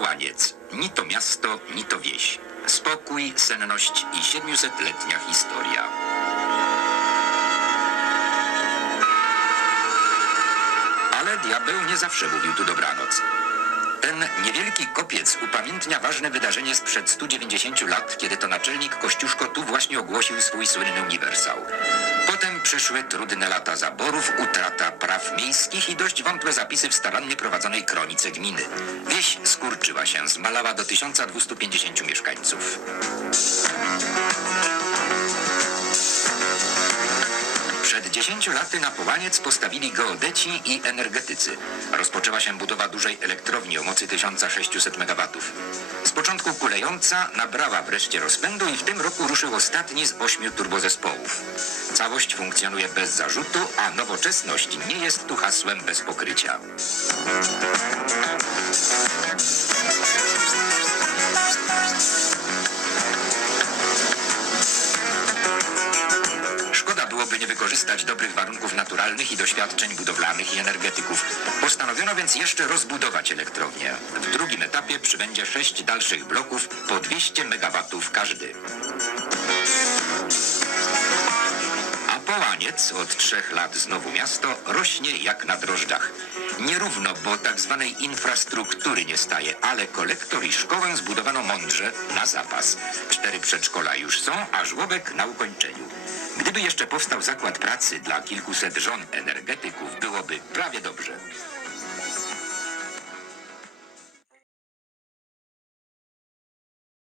Połaniec. Ni to miasto, ni to wieś. Spokój, senność i 700-letnia historia. Ale diabeł nie zawsze mówił tu dobranoc. Ten niewielki kopiec upamiętnia ważne wydarzenie sprzed 190 lat, kiedy to naczelnik Kościuszko tu właśnie ogłosił swój słynny uniwersał. Potem przyszły trudne lata zaborów, i dość wątłe zapisy w starannie prowadzonej kronice gminy. Wieś skurczyła się, zmalała do 1250 mieszkańców. Przed 10 laty na Połaniec postawili geodeci i energetycy. Rozpoczęła się budowa dużej elektrowni o mocy 1600 MW. Z początku kulejąca nabrała wreszcie rozpędu i w tym roku ruszył ostatni z ośmiu turbozespołów. Całość funkcjonuje bez zarzutu, a nowoczesność nie jest tu hasłem bez pokrycia. Nie wykorzystać dobrych warunków naturalnych i doświadczeń budowlanych i energetyków. Postanowiono więc jeszcze rozbudować elektrownię. W drugim etapie przybędzie sześć dalszych bloków po 200 MW każdy. Od trzech lat znowu miasto rośnie jak na drożdżach. Nierówno, bo tak zwanej infrastruktury nie staje, ale kolektor i szkołę zbudowano mądrze na zapas. Cztery przedszkola już są, a żłobek na ukończeniu. Gdyby jeszcze powstał zakład pracy dla kilkuset żon energetyków, byłoby prawie dobrze.